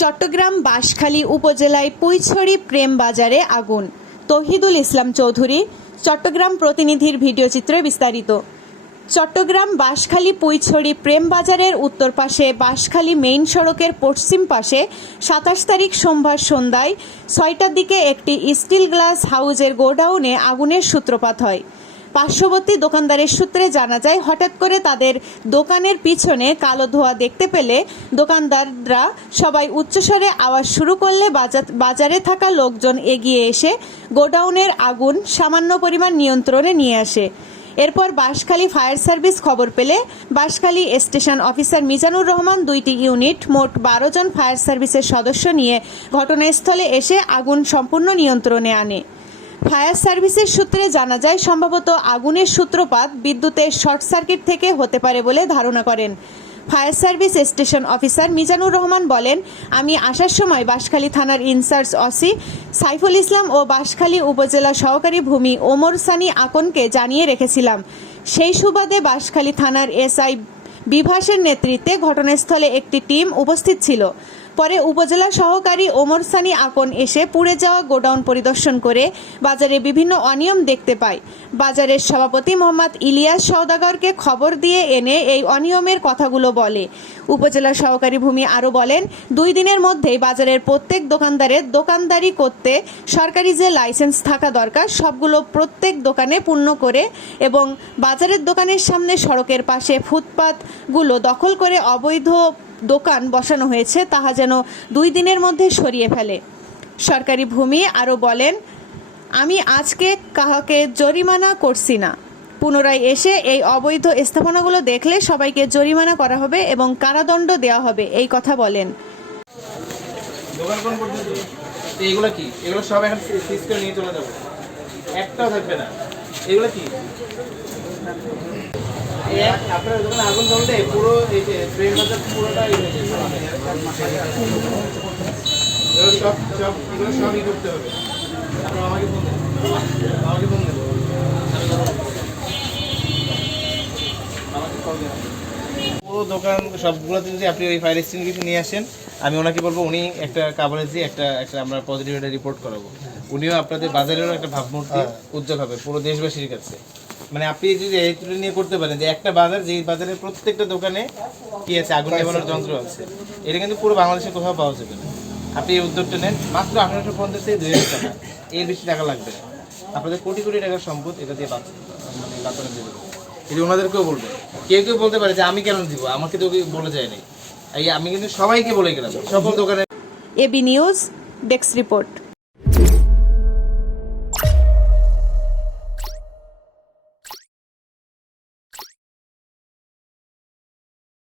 চট্টগ্রাম বাঁশখালী উপজেলায় পুইছড়ি প্রেম বাজারে আগুন। তহিদুল ইসলাম চৌধুরী, চট্টগ্রাম প্রতিনিধির ভিডিওচিত্রে বিস্তারিত। চট্টগ্রাম বাঁশখালী পুইছড়ি প্রেম বাজারের উত্তর পাশে বাঁশখালী মেইন সড়কের পশ্চিম পাশে সাতাশ তারিখ সোমবার সন্ধ্যায় ছয়টার দিকে একটি স্টিল গ্লাস হাউজের গোডাউনে আগুনের সূত্রপাত হয়। পার্শ্ববর্তী দোকানদারের সূত্রে জানা যায়, হঠাৎ করে তাদের দোকানের পিছনে কালো ধোয়া দেখতে পেলে দোকানদাররা সবাই উচ্চস্বরে আওয়াজ শুরু করলে বাজা- বাজারে থাকা লোকজন এগিয়ে এসে গোডাউনের আগুন সামান্য পরিমাণ নিয়ন্ত্রণে নিয়ে আসে। এরপর বাঁশখালী ফায়ার সার্ভিস খবর পেলে বাঁশখালী স্টেশন অফিসার মিজানুর রহমান দুইটি ইউনিট মোট বারো জন ফায়ার সার্ভিসের সদস্য নিয়ে ঘটনাস্থলে এসে আগুন সম্পূর্ণ নিয়ন্ত্রণে আনে। ফায়ার সার্ভিসের সূত্রে জানা যায়, সম্ভবত আগুনের সূত্রপাত বিদ্যুতের শর্ট সার্কিট থেকে হতে পারে বলে ধারণা করেন। Fire service station officer Mizanur Rahman বলেন, আমি আসার সময় বাঁশখালী থানার in charge OC Saiful Islam ও বাঁশখালী উপজেলা সহকারী ভূমি ওমর সানি আকনকে জানিয়ে রেখেছিলাম। সেই সুবাদে বাঁশখালী থানার এসআই বিভাসের নেতৃত্বে ঘটনাস্থলে একটি টিম উপস্থিত ছিল। পরে উপজেলা সহকারী ওমর সানি আকন এসে পুড়ে যাওয়া গোডাউন পরিদর্শন করে বাজারে বিভিন্ন অনিয়ম দেখতে পায়। বাজারের সভাপতি মোহাম্মদ ইলিয়াস সওদাগরকে খবর দিয়ে এনে এই অনিয়মের কথাগুলো বলে। উপজেলা সহকারী ভূমি আরও বলেন, দুই দিনের মধ্যেই বাজারের প্রত্যেক দোকানদারের দোকানদারি করতে সরকারি যে লাইসেন্স থাকা দরকার, সবগুলো প্রত্যেক দোকানে পূর্ণ করে এবং বাজারের দোকানের সামনে সড়কের পাশে ফুটপাতগুলো দখল করে অবৈধ দোকান বসানো হয়েছে, তাহা যেন দুই দিনের মধ্যে সরিয়ে ফেলে। সরকারি ভূমি আরও বলেন, আমি আজকে কাহাকে জরিমানা করছি না। পুনরায় এসে এই অবৈধ স্থাপনাগুলো দেখলে সবাইকে জরিমানা করা হবে এবং কারাদণ্ড দেওয়া হবে, এই কথা বলেন। এগুলো কি? এগুলো সব এখন নিয়ে চলে যাব। একটাও থাকবে না। এগুলো কি? আপনার দোকানে আগুন জ্বললে পুরো এই যে ট্রেন বাজার পুরোটা এই হয়ে যাবে। এগুলো সব সব এগুলো সবই করতে হবে আপনার আমাকে ফোন দেন আমাকে ফোন দেন আমাকে ফোন দেন পুরো দোকান সবগুলোতে যদি আপনি ওই ফায়ার এক্সটিংগুইশার নিয়ে আসেন আমি ওনাকে বলব উনি একটা কাভারেজ দিয়ে একটা একটা আমরা পজিটিভ একটা রিপোর্ট করাবো উনিও আপনাদের বাজারেরও একটা ভাবমূর্তি উজ্জ্বল হবে পুরো দেশবাসীর কাছে মানে আপনি যদি এই তুলে নিয়ে করতে পারেন যে একটা বাজার যে বাজারের প্রত্যেকটা দোকানে কি আছে আগুন নেবানোর যন্ত্র আছে এটা কিন্তু পুরো বাংলাদেশে কোথাও পাওয়া যাবে না। আপনি এই উদ্যোগটা নেন মাত্র আঠারোশো পঞ্চাশ থেকে দুই হাজার টাকা। এর বেশি টাকা লাগবে না। আপনাদের কোটি কোটি টাকার সম্পদ এটা দিয়ে বাঁচ মানে বাঁচানো যাবে এটা ওনাদেরকেও বলবে। কেউ কেউ বলতে পারে যে আমি কেন দিব? আমাকে তো কেউ বলে যায় নাই। এই আমি কিন্তু সবাইকে বলে গেলাম সকল দোকানে এবি নিউজ ডেস্ক রিপোর্ট।